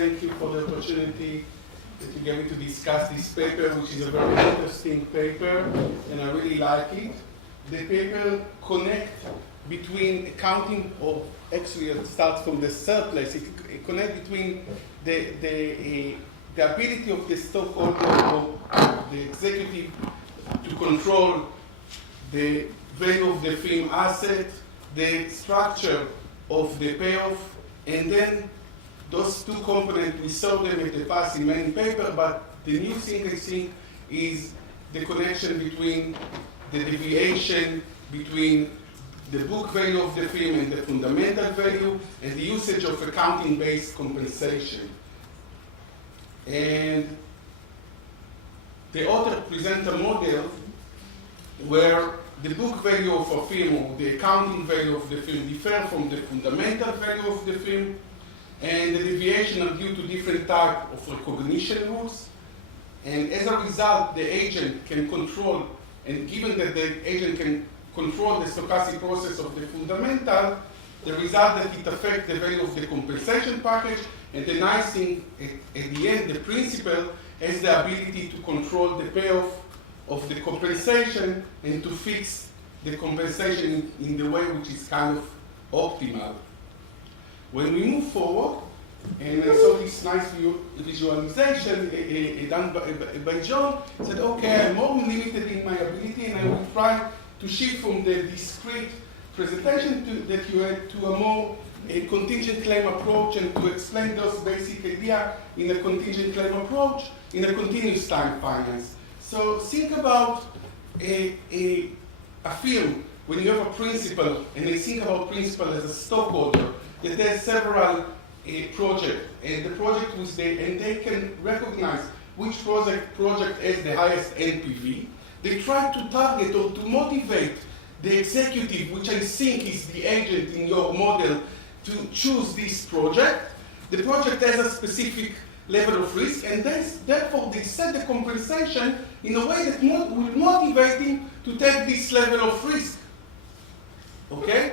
thank you for the opportunity that you gave me to discuss this paper, which is a very interesting paper, and I really like it. The paper connects between accounting, or actually it starts from the third place. It connects between the ability of the stockholder or the executive to control the value of the firm asset, the structure of the payoff, and then those two components, we saw them in the past in many papers, but the new thing I think is the connection between the deviation between the book value of the firm and the fundamental value, and the usage of accounting-based compensation. And the author presents a model where the book value of a firm or the accounting value of the firm differ from the fundamental value of the firm, and the deviation are due to different types of recognition rules. And as a result, the agent can control, and given that the agent can control the stochastic process of the fundamental, the result that it affects the value of the compensation package, and the nice thing, at the end, the principal has the ability to control the payoff of the compensation and to fix the compensation in the way which is kind of optimal. When we move forward, and I saw this nice visualization done by John, said, okay, I'm more limited in my ability, and I will try to shift from the discrete presentation that you had to a more contingent claim approach, and to explain those basic ideas in a contingent claim approach in a continuous time finance. So think about a firm when you have a principal, and they think about principal as a stockholder that has several projects, and the project was there, and they can recognize which project has the highest NPV. They try to target or to motivate the executive, which I think is the agent in your model, to choose this project. The project has a specific level of risk, and therefore they set the compensation in a way that will motivate him to take this level of risk. Okay?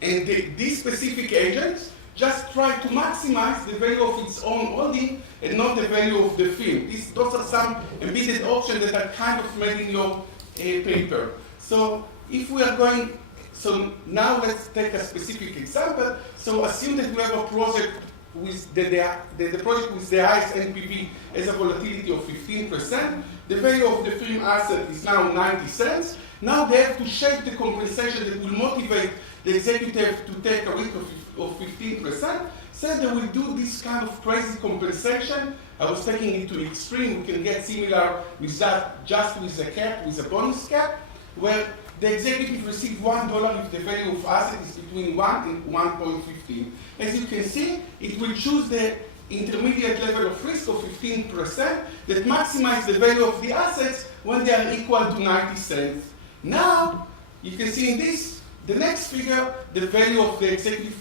And these specific agents just try to maximize the value of its own holding and not the value of the firm. Those are some embedded options that are kind of made in your paper. So if we are going, so now let's take a specific example. So assume that we have a project with the project with the highest NPV has a volatility of 15%. The value of the firm asset is now 90 cents. Now they have to shape the compensation that will motivate the executive to take a risk of 15%. So they will do this kind of crazy compensation. I was taking it to the extreme. We can get similar with that just with a cap, with a bonus cap, where the executive receives $1 if the value of asset is between 1 and 1.15. As you can see, it will choose the intermediate level of risk of 15% that maximize the value of the assets when they are equal to 90 cents. Now, you can see in this, the next figure, the value of the executive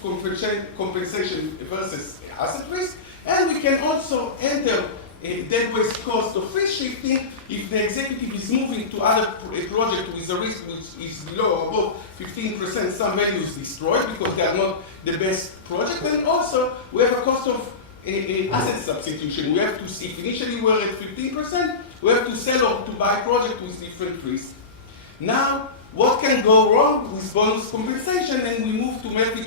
compensation versus asset risk, and we can also enter a deadweight cost of risk shifting if the executive is moving to other project with a risk which is below or above 15%, some value is destroyed because they are not the best project. And also, we have a cost of asset substitution. We have to see, initially we were at 15%, we have to sell or to buy project with different risks. Now, what can go wrong with bonus compensation? And we move to Melfi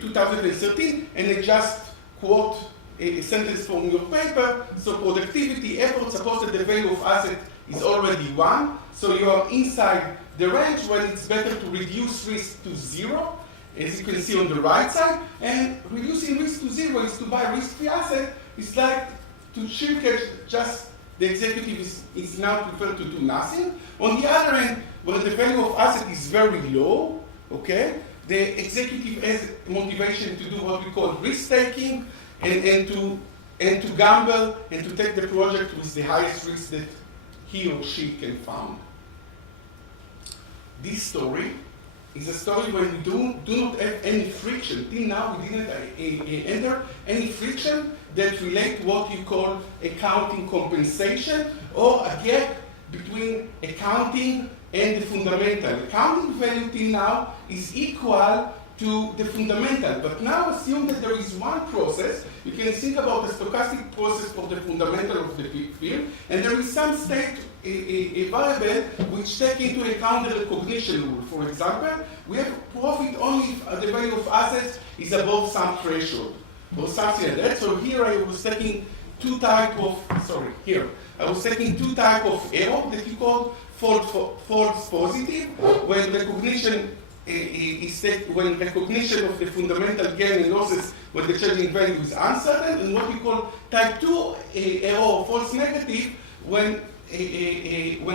2013, and I just quote a sentence from your paper. So productivity effort, suppose that the value of asset is already 1, so you are inside the range when it's better to reduce risk to 0, as you can see on the right side. And reducing risk to 0 is to buy risk-free asset. It's like to shrinkage just the executive is now preferred to do nothing. On the other hand, when the value of asset is very low, okay, the executive has motivation to do what we call risk-taking and to gamble and to take the project with the highest risk that he or she can find. This story is a story where we do not have any friction. Till now, we didn't enter any friction that relate to what you call accounting compensation, or a gap between accounting and the fundamental. Accounting value till now is equal to the fundamental. But now assume that there is one process. You can think about the stochastic process for the fundamental of the field, and there is some state, a variable which take into account the recognition rule. For example, we have profit only if the value of assets is above some threshold, or something like that. So here I was taking two type of error that you call false positive, when recognition when recognition of the fundamental gain and losses when the change in value is uncertain, and what we call type 2 error or false negative when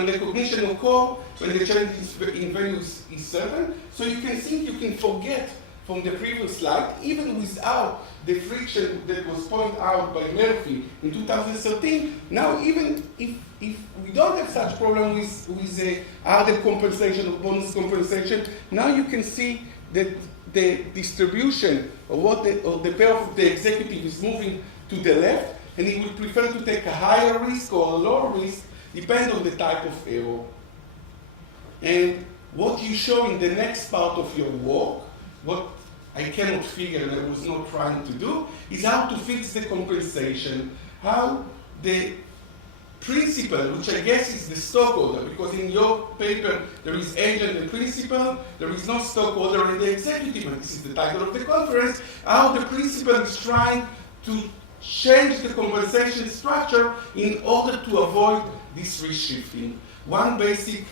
recognition occurs when the change in value is certain. So you can think you can forget from the previous slide, even without the friction that was pointed out by Murphy in 2013. Now, even if we don't have such problem with other compensation or bonus compensation, now you can see that the distribution or the pair of the executive is moving to the left, and he would prefer to take a higher risk or a lower risk, depending on the type of error. And what you show in the next part of your work, what I cannot figure and I was not trying to do, is how to fix the compensation, how the principal, which I guess is the stockholder, because in your paper there is agent and principal, there is no stockholder and the executive, and this is the title of the conference, how the principal is trying to change the compensation structure in order to avoid this reshifting. One basic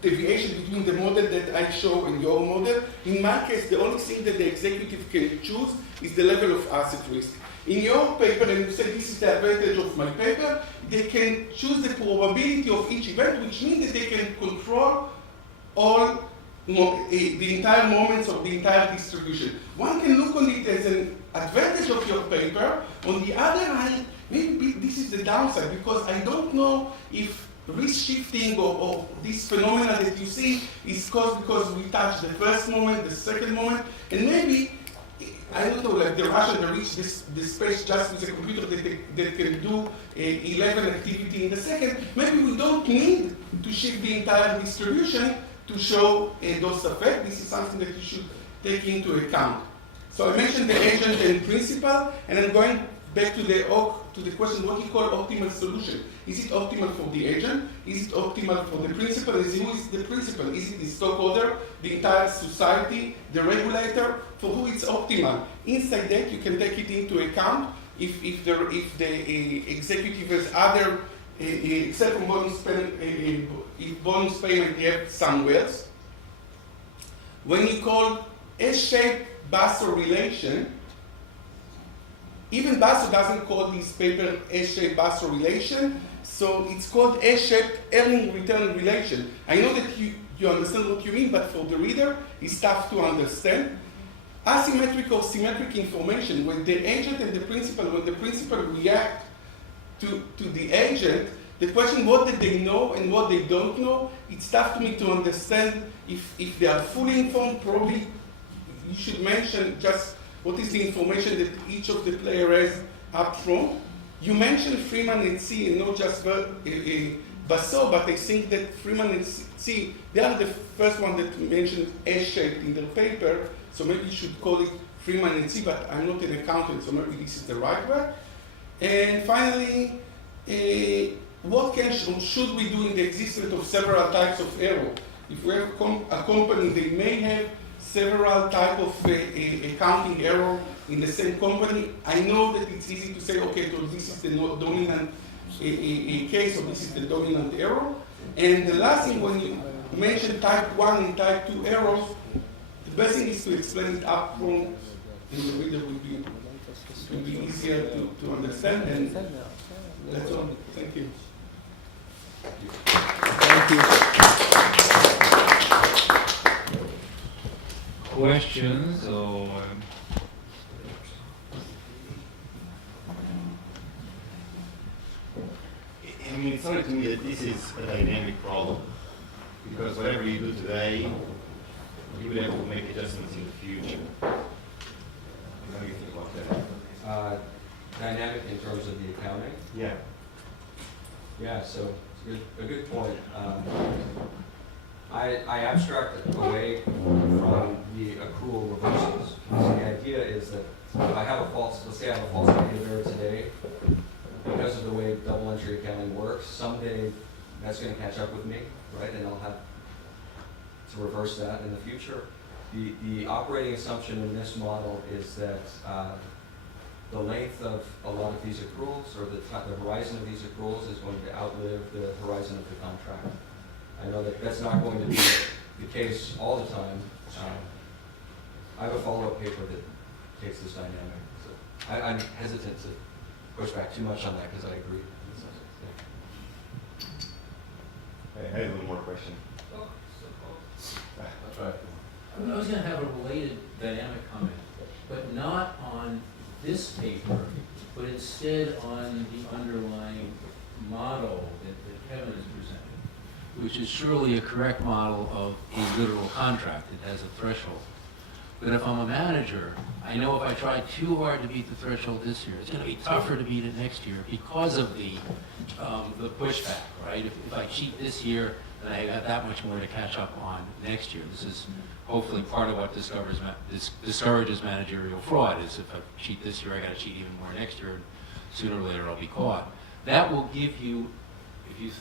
deviation between the model that I show and your model. In my case, the only thing that the executive can choose is the level of asset risk. In your paper, and you say this is the advantage of my paper, they can choose the probability of each event, which means that they can control all the entire moments of the entire distribution. One can look on it as an advantage of your paper. On the other hand, maybe this is the downside, because I don't know if risk shifting or this phenomena that you see is caused because we touch the first moment, the second moment, and maybe, I don't know, like the Russians reach this space just with a computer that can do 11 activity in the second. Maybe we don't need to shift the entire distribution to show those effects. This is something that you should take into account. So I mentioned the agent and principal, and I'm going back to the question, what you call optimal solution. Is it optimal for the agent? Is it optimal for the principal? Who is the principal? Is it the stockholder, the entire society, the regulator? For who it's optimal? Inside that, you can take it into account if the executive has other, except from bonus payment, if bonus payment you have somewhere else. When you call S-shaped Basso relation, even Basso doesn't call this paper S-shaped Basso relation, so it's called S-shaped earning return relation. I know that you understand what you mean, but for the reader, it's tough to understand. Asymmetric or symmetric information, when the agent and the principal, when the principal react to the agent, the question what did they know and what they don't know, it's tough to me to understand if they are fully informed. Probably you should mention just what is the information that each of the players has up front. You mentioned Freeman and C and not just Basso, but I think that Freeman and C, they are the first one that mentioned S-shaped in their paper, so maybe you should call it Freeman and C, but I'm not an accountant, so maybe this is the right way. And finally, what can should we do in the existence of several types of error? If we have a company, they may have several types of accounting error in the same company. I know that it's easy to say, okay, so this is the dominant case, or this is the dominant error. And the last thing, when you mention type 1 and type 2 errors, the best thing is to explain it up front, and the reader will be easier to understand. And that's all. Thank you. Thank you. Questions or I mean, it's not to me that this is a dynamic problem, because whatever you do today, you would have to make adjustments in the future. How do you think about that? Dynamic in terms of the accounting? Yeah. Yeah, so it's a good point. I abstract away from I have a false, let's say I have a false negative error today, because of the way double entry accounting works, someday that's gonna catch up with me, right? And I'll have to reverse that in the future. The operating assumption in this model is that the length of a lot of these accruals, or the horizon of these accruals, is going to outlive the horizon of the contract. I know that that's not going to be the case all the time. I have a follow-up paper that takes this dynamic. So I'm hesitant to push back too much on that because I agree. I had a little more question. That's right. I was going to have a related dynamic comment, but not on this paper, but instead on the underlying model that Kevin is presenting, which is surely a correct model of a literal contract. It has a threshold. But if I'm a manager, I know if I try too hard to beat the threshold this year, it's going to be tougher to beat it next year because of the pushback, right? If I cheat this year, then I have that much more to catch up on next year. This is hopefully part of what discourages managerial fraud, is if I cheat this year, I got to cheat even more next year, and sooner or later I'll be caught. That will give you, if you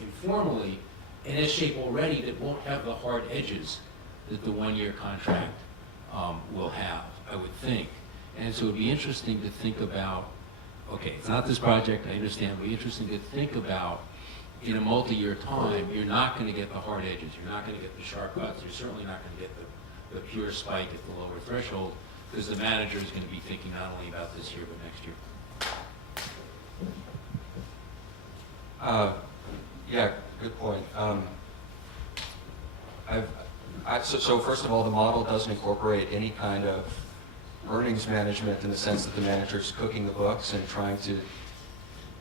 informally, an S shape already that won't have the hard edges that the one-year contract will have, I would think. And so it would be interesting to think about, okay, it's not this project, I understand, it would be interesting to think about, in a multi-year time, you're not going to get the hard edges, you're not going to get the sharp cuts, you're certainly not going to get the pure spike at the lower threshold, because the manager is going to be thinking not only about this year, but next year. Yeah, good point. So first of all, the model doesn't incorporate any kind of earnings management in the sense that the manager's cooking the books and trying to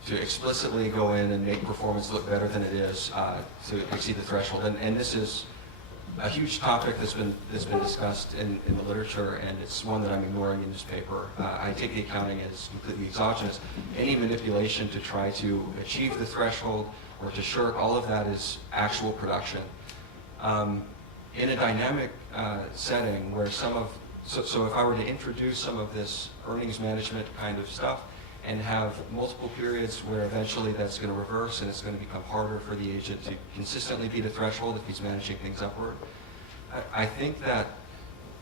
explicitly go in and make performance look better than it is to exceed the threshold. And this is a huge topic that's been discussed in the literature, and it's one that I'm ignoring in this paper. I take the accounting as completely exogenous. Any manipulation to try to achieve the threshold or to shirk, all of that is actual production. In a dynamic setting where so if I were to introduce some of this earnings management kind of stuff and have multiple periods where eventually that's going to reverse and it's going to become harder for the agent to consistently beat a threshold if he's managing things upward, I think that,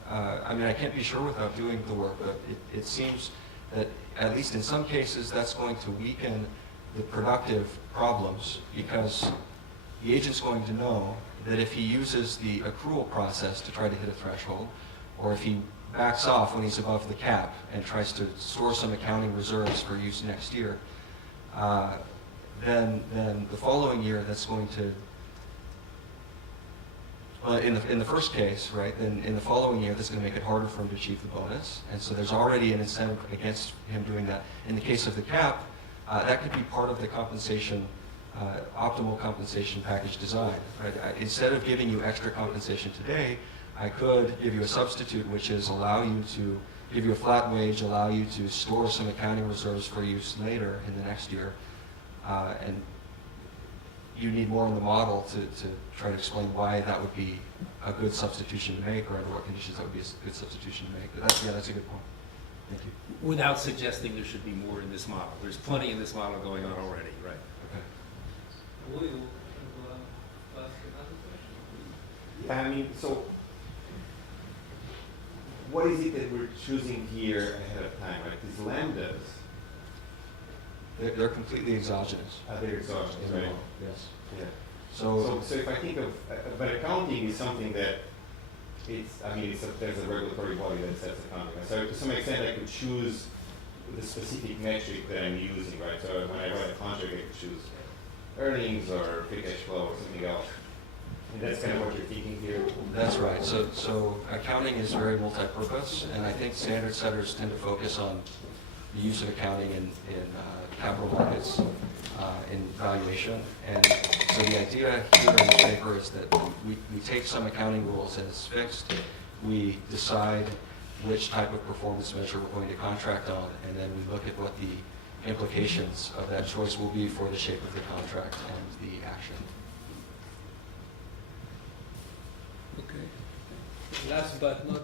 I mean, I can't be sure without doing the work, but it seems that at least in some cases that's going to weaken the productive problems, because the agent's going to know that if he uses the accrual process to try to hit a threshold, or if he backs off when he's above the cap and tries to store some accounting reserves for use next year, then the following year that's going to, in the first case, right, then in the following year that's going to make it harder for him to achieve the bonus, and so there's already an incentive against him doing that. In the case of the cap, that could be part of the compensation, optimal compensation package design. Right? Instead of giving you extra compensation today, I could give you a substitute, which is allow you to give you a flat wage, allow you to store some accounting reserves for use later in the next year, and you need more in the model to try to explain why that would be a good substitution to make, or under what conditions that would be a good substitution to make. But that's a good point. Thank you. Without suggesting there should be more in this model. There's plenty in this model going on already, right? Okay. Yeah, I mean, so what is it that we're choosing here ahead of time, right? These lambdas, They're completely exogenous. they're exogenous, right? Yes. Yeah. So So if I think of, but accounting is something that there's a regulatory body that sets accounting. So to some extent I could choose the specific metric that I'm using, right? So when I write a contract, I could choose earnings or free cash flow or something else. And that's kind of what you're thinking here. that's right. So accounting is very multi-purpose, and I think standard setters tend to focus on the use of accounting in capital markets, in valuation. And so the idea here in the paper is that we take some accounting rules as fixed, we decide which type of performance measure we're going to contract on, and then we look at what the implications of that choice will be for the shape of the contract and the action. Okay. Last but not